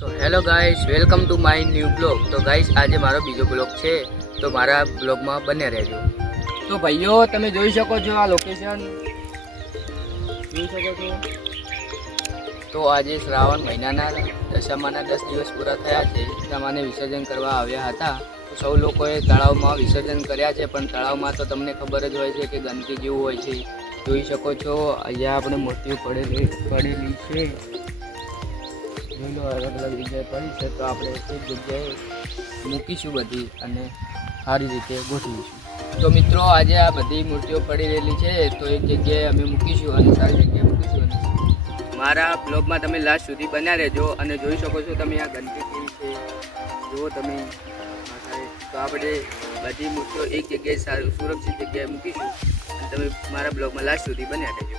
So hello guys, welcome to my new blog. તો guys, આજે મારો બીજો બ્લોગ છે, તો મારા બ્લોગમાં બને રહેજો. તો ભાઈઓ, તમે જોઈ શકો છો આ લોકેશન, જોઈ શકો છો. તો આજે શ્રાવણ મહિનાના દશામાના 10 દિવસ પૂરા થયા છે. તમાને વિસર્જન કરવા આવ્યા હતા. તો સૌ લોકોએ તળાવમાં વિસર્જન કર્યા છે, પણ તળાવમાં તો તમને ખબર જ હોય છે કે ગંદકી જેવું હોય છે. જોઈ શકો છો, અહીંયા આપણે મૂર્તિઓ પડેલી છે. અલગ અલગ જગ્યાએ પડી છે, તો આપણે એક જગ્યાએ મૂકીશું બધી અને સારી રીતે ગોઠવીશું. તો મિત્રો, આજે આ બધી મૂર્તિઓ પડી રહેલી છે, તો એક જગ્યાએ અમે મૂકીશું અને સારી જગ્યાએ મૂકીશું. મારા બ્લોગમાં તમે લાસ્ટ સુધી બન્યા રહેજો અને જોઈ શકો છો તમે આ ગંદકી કેવી છે, જુઓ તમે. તો આપણે બધી મૂર્તિઓ એક જગ્યાએ સારું સુરક્ષિત જગ્યાએ મૂકીશું અને તમે મારા બ્લોગમાં લાસ્ટ સુધી બન્યા રહેજો.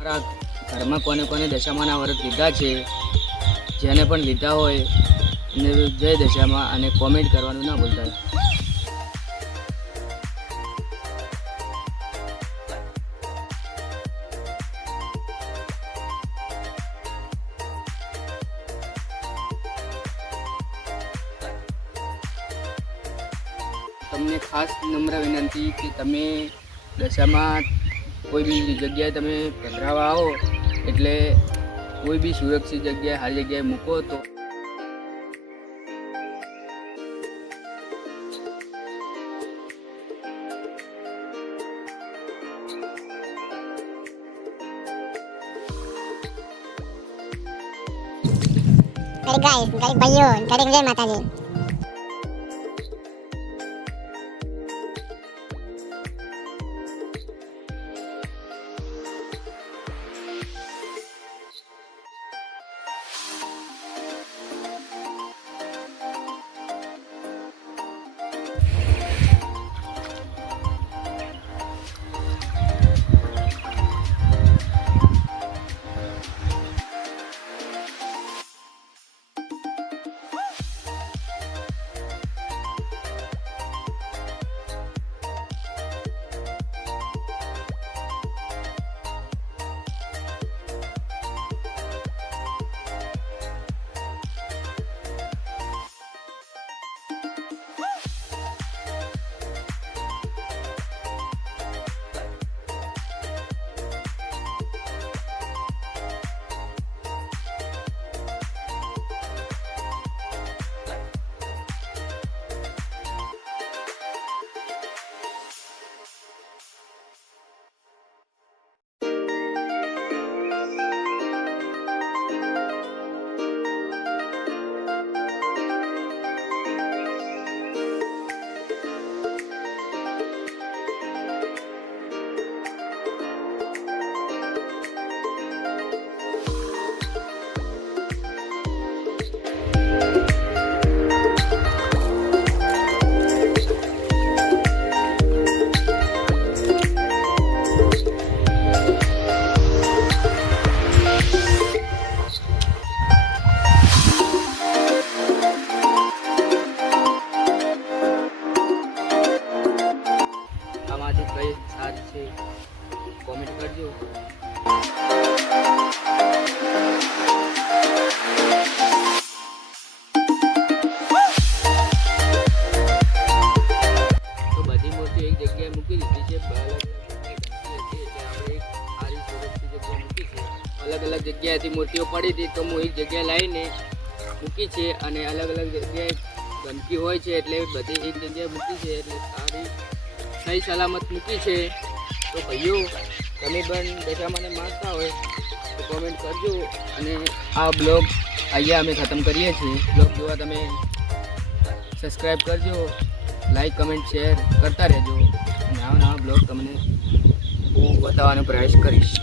મારા ઘરમાં કોને કોને દશામાના વ્રત લીધા છે, જેને પણ લીધા હોય એને જય દશામાં અને કોમેન્ટ કરવાનું ના ભૂલતા. તમને ખાસ નમ્ર વિનંતી કે તમે દશામાં કોઈ બી જગ્યાએ તમે પધરાવા આવો એટલે કોઈ બી સુરક્ષિત જગ્યાએ સારી જગ્યાએ મૂકો. તો ગાઈસ, ભાઈઓ, જય માતાજી. કઈ સારી છે કોમેન્ટ કરજો. તો બધી મૂર્તિ એક જગ્યાએ મૂકી દીધી છે. અલગ અલગ જગ્યાએથી મૂર્તિઓ પડી હતી, તો હું એક જગ્યાએ લાવીને મૂકી છે અને અલગ અલગ જગ્યાએ ગંદકી હોય છે એટલે બધી એક જગ્યાએ મૂકી છે, એટલે સારી સહી સલામત મૂકી છે. તો ભાઈઓ, તમે પણ દશામાને માનતા હોય તો કોમેન્ટ કરજો અને આ બ્લોગ અહીંયા અમે ખતમ કરીએ છીએ. બ્લોગ જોવા તમે સબસ્ક્રાઈબ કરજો, લાઈક કમેન્ટ શેર કરતા રહેજો અને નવા નવા બ્લોગ તમને હું બતાવવાનો પ્રયાસ કરીશ.